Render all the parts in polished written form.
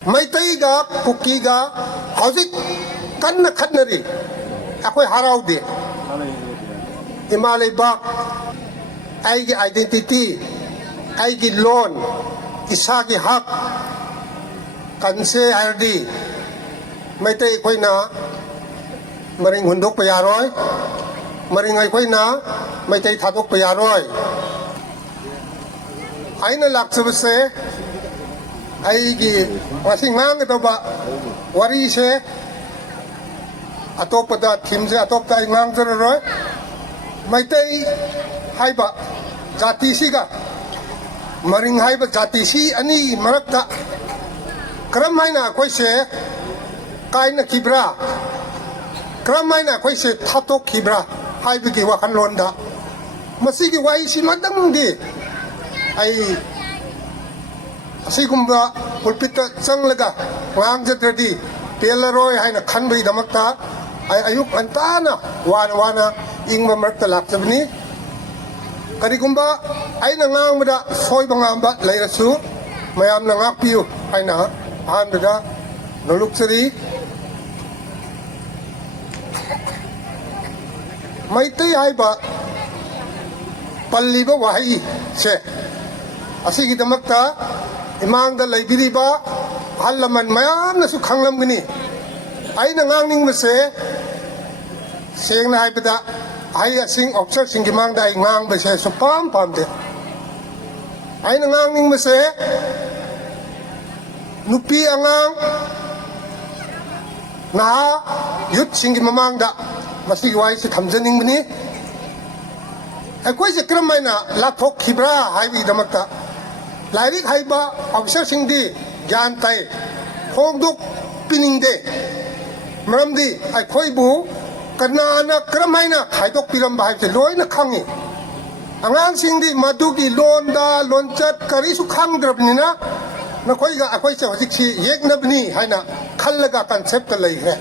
Meitei ga Kuki ga hauzik kanna khatnari akhoi haraudi imalai bak aigi identity aigi loan isagi hak kanse ardi Meitei koina maring hundok pa yaroi maring ai koina Meitei thadok pa yaroi aina laksabse aigi masing ngang ito ba wari se atopada thim se atopta ngang zaroi Meitei haiba jati siga maring haiba jati si ani marakta karam haina koi se kaina kibra karam haina koi se thatok kibra haibigi wakan londa masigi wai si madang di ai asigumba pulpita changlaga ngang jatradi pelaroi haina khanbai damakta ai ayuk antana wana ingma marta laktabni karigumba aina ngangmada soiba ngamba leirasu mayamna ngakpiu aina ahandaga noluksari Meitei haiba palliba wahai se asigi damakta imangda laibiriba halaman mayamna su khanglamgani aina ngangning mase sengna haibada ai asing officer singi mangda ai ngang ba se so pam de aina ngangning mase nupi angang na yut singi mamangda masigi wai se thamjaning bani ai koi se kramaina lathok khibra haibi damakta lairik haiba officer singdi gyan tai khongduk piningde maramdi ai khoibu kanana kramaina khaidok piramba haibse loina khangi angang singdi madugi londa lonchat karisu khangdrabnina nakoi ga akoi se hojik si yeknabni haina khallaga concept ta lei he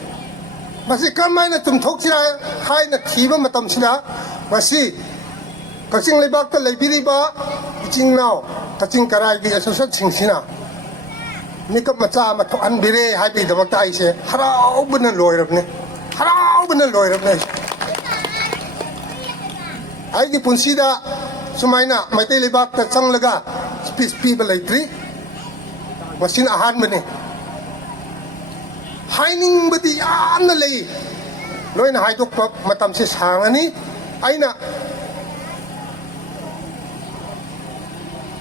masi kramaina tumthok sira haina thiba matam sina masi kasing lebak ta leibiriba jingnaw kaching karai gi association singsina nikap macha ma thokan bire haibi damakta aise haraubna loirabne haraubna loirabne aigi punsida sumaina Meitei lebak ta changlaga speech piba leitri masin ahan bane haining badi yamna lei loina haidok pa matam se sangani aina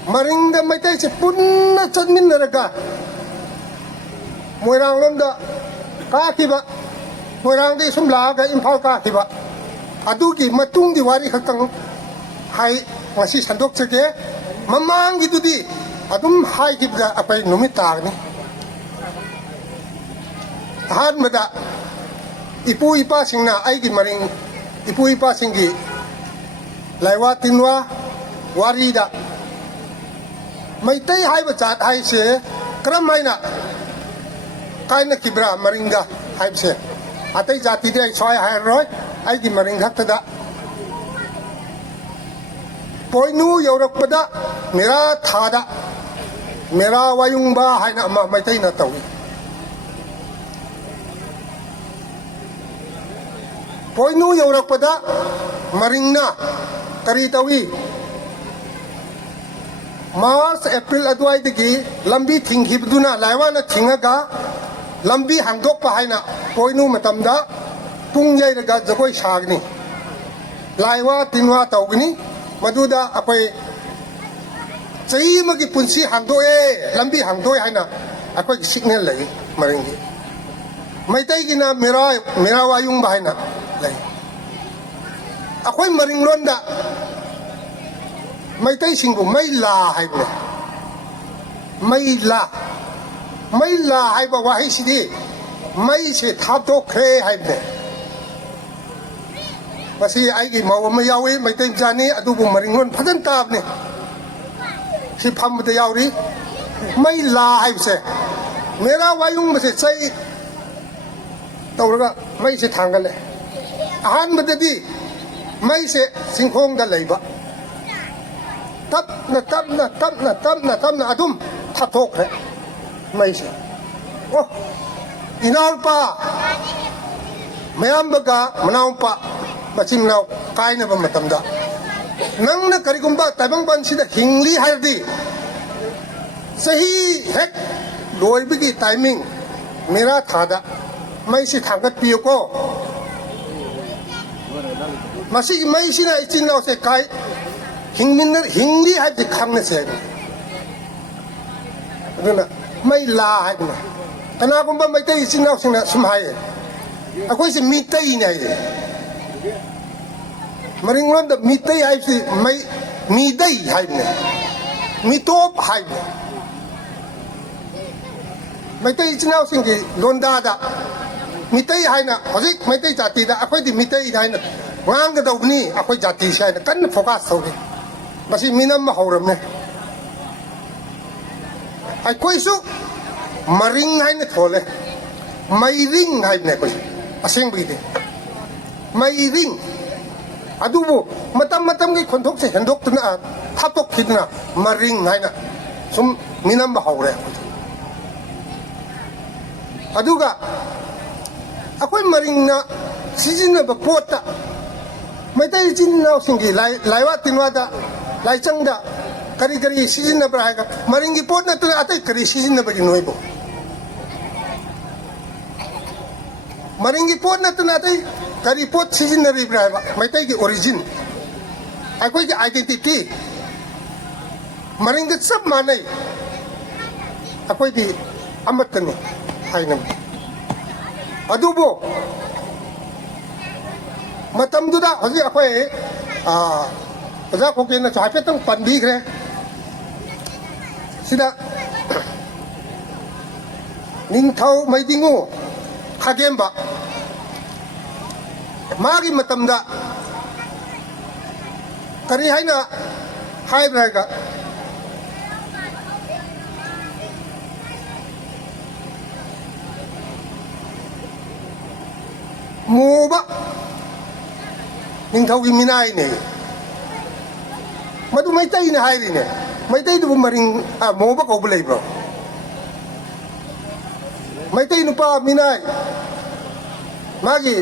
maringda Meitei se punna chatminnaraga moirang lomda kakiba moirang de sum laga imphal kakiba adugi matungdi wari khaktang hai ngasi sandok chege mamangi dudi adum hai gibda apai numit tagni han mada ipu ipa singna aigi maring ipu ipa singi laiwa tinwa warida Meitei haiba chat hai se kram haina kaina kibra maringa haibse atai jati de soi hai roi ai gi maring haktada poinu yorakpada mera thada mera wayungba haina ma Meitei na tawi poinu yorakpada maringna kari tawi March April adwai degi lambi thinghibduna laiwana thingaga lambi hangdok pa haina poinu matamda pung yairaga jagoi sagni laiwa tinwa tawgni maduda apai chai magi punsi hangdoe lambi hangdoi haina apai signal lai maringi Meitei gina mera wayung ba haina lai apai maring londa Meitei singbu maila haibu maila haiba wahi sidi mai se thadokre haibe masi aigi mawa ma yawi Meitei jani adubu maringlon phajan tabne si phamda yauri maila haibse mera wayung mase chai tawraga mai se thangale ahan madadi mai se singkhong da leiba tapna adum thatok re mai se oh inalpa mayambaga manampa macimnaw kaina ba matamda nang na karigumba tabang bansida hingli hardi sahi hek loibigi timing mera thada mai si thangat piyo ko masi mai sina ichinnaw se kai hingminna hingli hardi khangna se aduna mai la haidna kana gumba mai tai ichinnaw singna sumhai akoi se Meitei ne maringlon da Meitei hai si mai Meitei hai ne mitop hai ne Meitei ichinnaw singi londa da Meitei hai na hojik Meitei jati da akoi di Meitei hai na ngang ga dawni akoi jati sai na kan focus thori masi minam ma horam ne ai koi su maring hai na thole mai ring hai ne koi asing bide mai ring adubu matam matam gi khonthok se hendok tuna thapok khidna maring hai na sum minam ba hawre aduga akoi maring na sizina ba pota Meitei jinnaw singi laiwa tinwa da laichang da kari kari sizina ba ha maring gi pot na tuna atai kari sizina ba gi noibo maringi pot na tuna tai kari pot season na ribraiba Meitei ki origin akoi ki identity maringi sab manai akoi di amatani hainam adubo matam duda hoji akoi oja ko ke na chape tang panbi kre sida ningthau maidingu khagemba magi matamda kari haina haibraga muba ningthau gi minai ne madu Meitei ne hairi ne Meitei du maring muba ko bulai bro Meitei nupa minai magi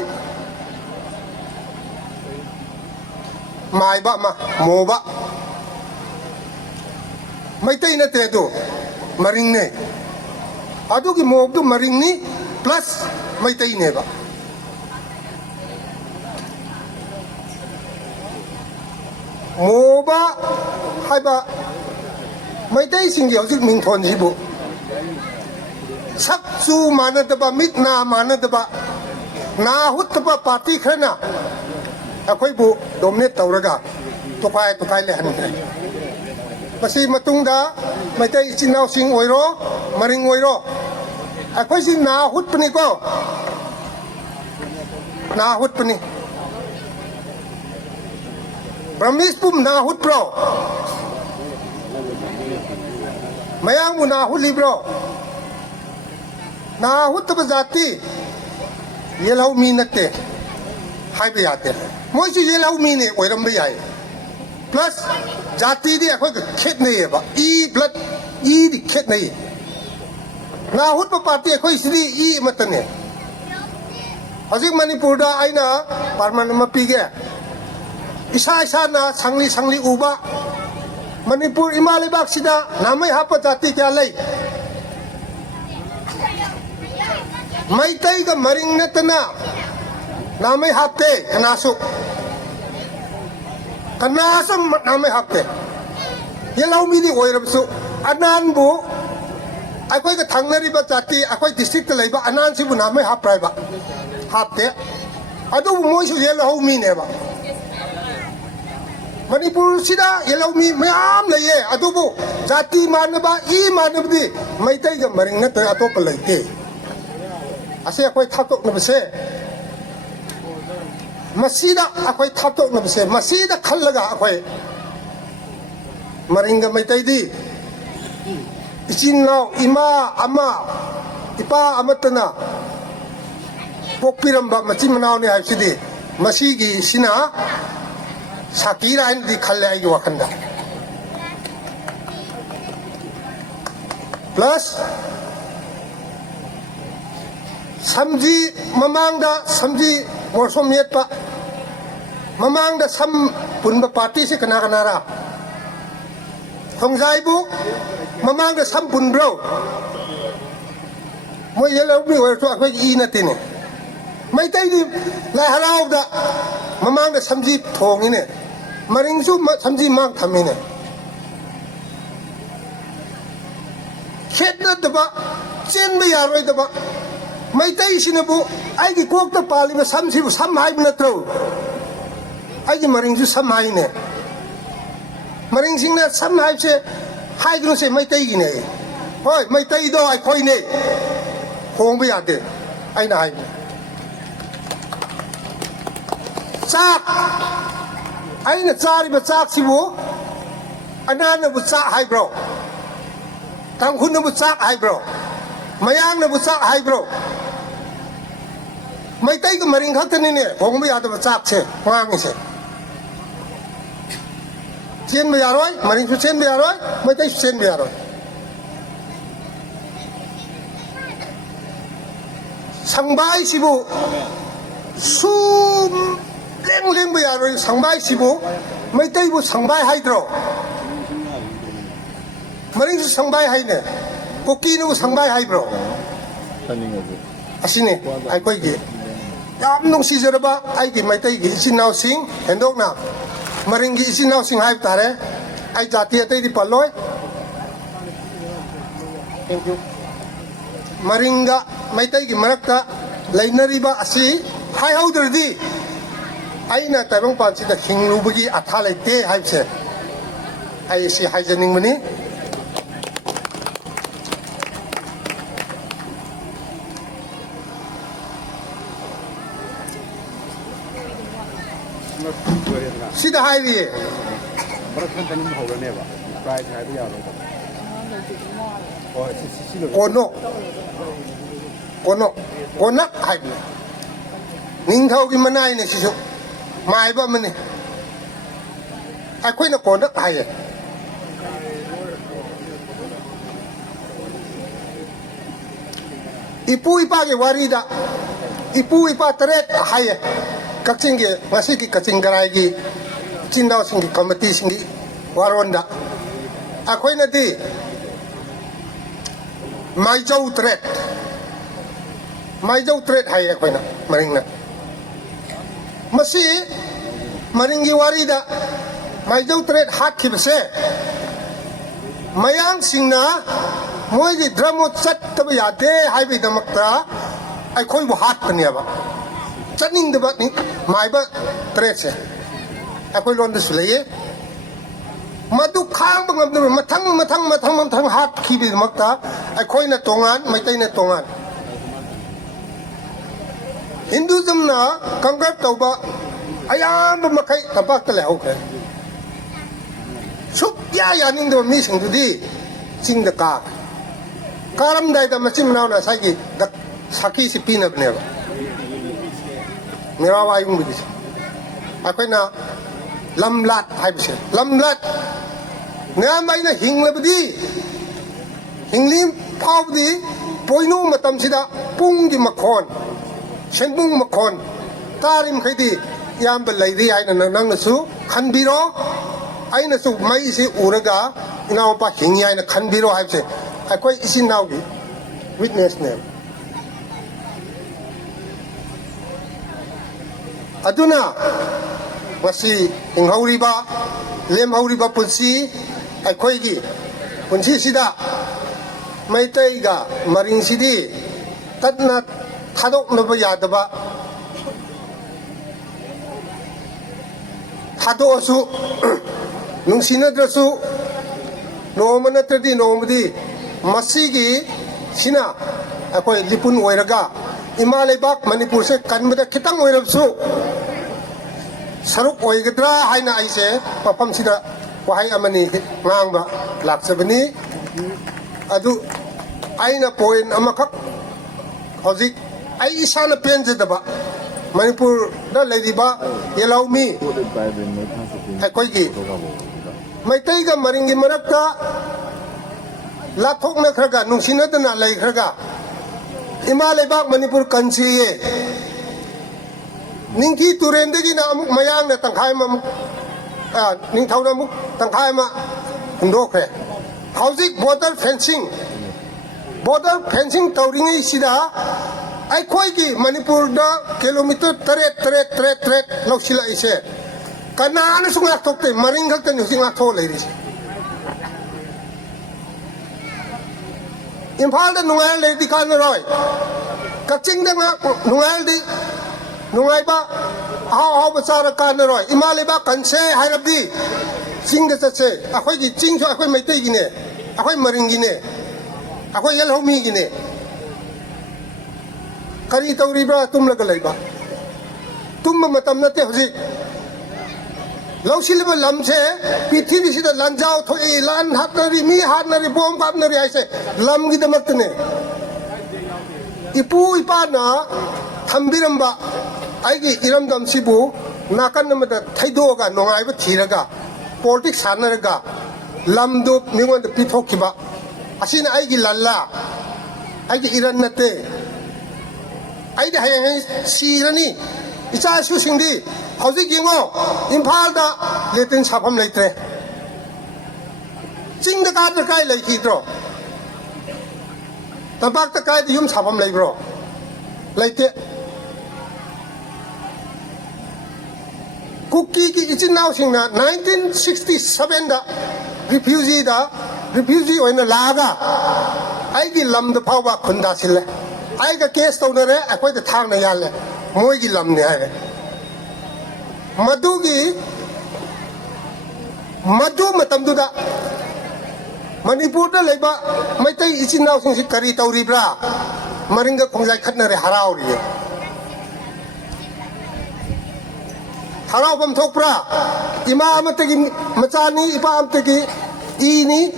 mai ba ma mo ba Meitei na te do maring ne adu ki mo du maring ni plus Meitei ne ba mo ba hai ba Meitei singi hojik min thon jibu sak su manadaba mit na manadaba na hutba party khana akoi bu dominate tawraga tokai le han masi matungda Meitei ichinnaw sing oiro maring oiro akoi si na hutpani ko na hutpani Brahmis pum na hut bro mayang mu na hut li bro na hut ba jati yelau mi natte hai ba yate moi si yelau mi ne oiram ba yai plus jati di akoi khet ne ba e blood e di khet ne na hut ba party akoi si e matane hojik Manipur da aina parman ma pige isa na sangli uba Manipur imalibak sida namai hapa jati kya lai Meitei ga maring na tana namai hapte kanasu namai hapte yelau mi di oirabsu anan bu akoi ga thangnari ba jati akoi district lai ba anan sibu namai haprai ba hapte adu moi su yelau mi ne ba Manipur sida yelau mi mayam laye adubu jati manaba e manabdi Meitei ga maring na tana atop laite ase akoi thatok na bse masida akoi thatok na bse masida khallaga akoi maringa Meitei di ichinnaw ima ama ipa amatana pokpiramba machimnaw ne haisidi masigi sina sakira di khalle ai wakanda plus samji mamangda samji morsom yetpa mamangda sam punba party se kana kanara thongjai bu mamangda sam pun bro mo yelo bi wa to akhoi I na tine Meitei di lai harau da mamangda samji thong ine maring su samji mang thamine khet na daba chen ba yaroi daba Meitei sinabu ai gi kok ta pali ba sam si bu sam hai na tro ai gi maring su sam hai ne maring sing na sam hai se hai gnu se Meitei gi ne hoi Meitei do ai khoi ne khong ba ya de ai na hai chak ai na chari ba chak si bu anan na bu chak hai bro tang hun na bu chak hai bro mayang na bu chak hai bro Meitei ka maring khatani ne khong ba ya da ba chak se ngang se chen ba yaroi maring su chen ba yaroi Meitei su chen ba yaroi sangbai si bu sum leng leng ba yaroi sangbai si bu Meitei bu sangbai hai dro maring su sangbai hai ne koki nu sangbai hai bro asine ai koi gi yam nong si jaraba ai gi Meitei gi isin naw sing hendok na maring gi isin naw sing hai tare ai jati atai di paloi thank you maringa Meitei gi marakta lainariba asi hai haudradi aina tabang pan sida hinglubugi atha laite haibse ai si haijaning mani sida hairi ono ono ona haibi ningthau gi manai ne sisu mai ba mani ai khoi na kon dak hai ipu ipa ge warida ipu ipa tret hai kakching ge ngasi ki kaching garai gi chindao sing gi committee sing gi waronda akhoi na di mai jau tret hai akhoi na maring na masi maring gi warida mai jau tret hat ki bse mayang sing na moi gi dramo chat tab ya de hai bi damakta ai khoi bu hat pania ba chaning de ba ni mai ba tret se akhoi lon de sulaye madu khang bangam de mathang hat ki bi damakta ai khoi na tongan Meitei na tongan Hinduism na kangkap tauba ayam makai tapak telau ke sup ya yaning do mi sing di sing de ka karam dai da machim naw na sai gi dak saki si pina bne ba mira wa yung bi akai na lamlat hai bi lamlat nga mai na hingla bi hinglim phau di poinu matam sida pung gi makhon senbung makhon tarim khaidi yam ba lairi ai na nang na su khanbiro ai na su mai si uraga inaw pa hingi ai na khanbiro hai se akoi isin naw gi witness ne aduna wasi inghauri ba lem hauri ba punsi akoi gi punsi sida Meitei ga maring sidi tatna thadoknaba yadaba thadoksu nungsinadраsu noma natradi nomadi masigi sina akoi lipun oiraga ima leibak Manipur se kanbada khitang oirabsu saruk oigadra haina aise mafam sida wahai amani ngangba laksabani adu aina point amakak hozik ai isana penjedaba Manipur da lediba yelaumi akoi gi Meitei ga maringi marakta lathokna khraga nungsinadana lai khraga ima lebak Manipur country ye ningki turendegi na amuk mayang na tangkai ma ning thau na amuk tangkai ma ndokre housing border fencing tauringi sida ai khoi ki Manipur da kilometer tret lausila ise kana na sunga tokte maring khak tan singa tho leiri Imphal da nungai le di kan roi kaching da nga nungai di nungai ba how ba sara kan roi imale ba kan se hairab di sing da se akhoi gi ching so akhoi Meitei gi ne akhoi maring gi ne akhoi yel homi gi ne kari tauri ba tum la ga lai ba tum ma matam na te hoji lausil ba lam se pithiri sida lanjao thoi lan hat na ri mi hat na ri bom kap na ri ai se lam gi damak ne ipu ipa na thambiram ba ai gi iram dam sibu nakan na da thaido ga nongai ba thiraga politics sanaraga lam du mingon da pithok ki ba asina ai gi lalla ai gi iran na te ai da hayang sirani icha su singdi hauzik yengo imphal da letin sapham leitre ching da ka kai lei ki tro tabak ta kai yum sapham lei bro leite cookie ki ichin now sing na 1967 da refugee oina laga ai gi lam da phawa khunda sile ai ga case to na re akoi da thang na yal le moi gi lam ne ai madu matamduda Manipur da leba Meitei ichin now sing si kari tauri bra maringa khongjai khatna re harau ri harau bam thok bra ima amategi machani ipa amtegi ini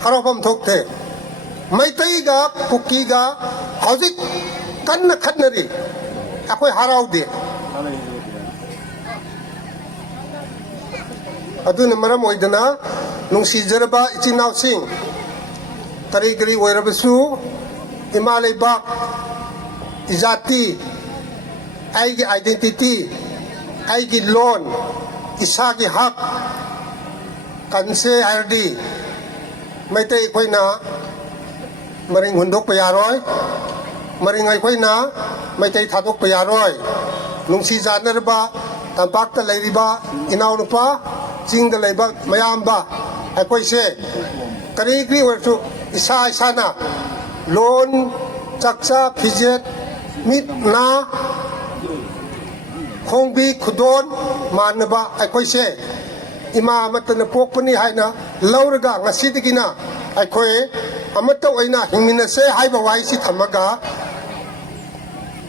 harau bam thok the Meitei ga Kuki ga hauzik kanna khatna ri akoi harau de aduna maram oidana nungsijraba ichinau sing kari oirabasu imalai ba izati aigi identity aigi loan isagi hak kanse ird Meitei koina maring hundok pa yaroi maring ai koina Meitei thadok pa yaroi nungsijanarba tampak ta leiriba inau nupa ching da leiba mayam ba akoi se kari oisu isa na loan chakcha phijet mit na khongbi khudon manaba akoi se ima amatna pokpani haina lauraga ngasidikina akoi amata oina hingmina se haiba wai si thamaga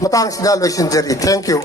matang sida loisinjari thank you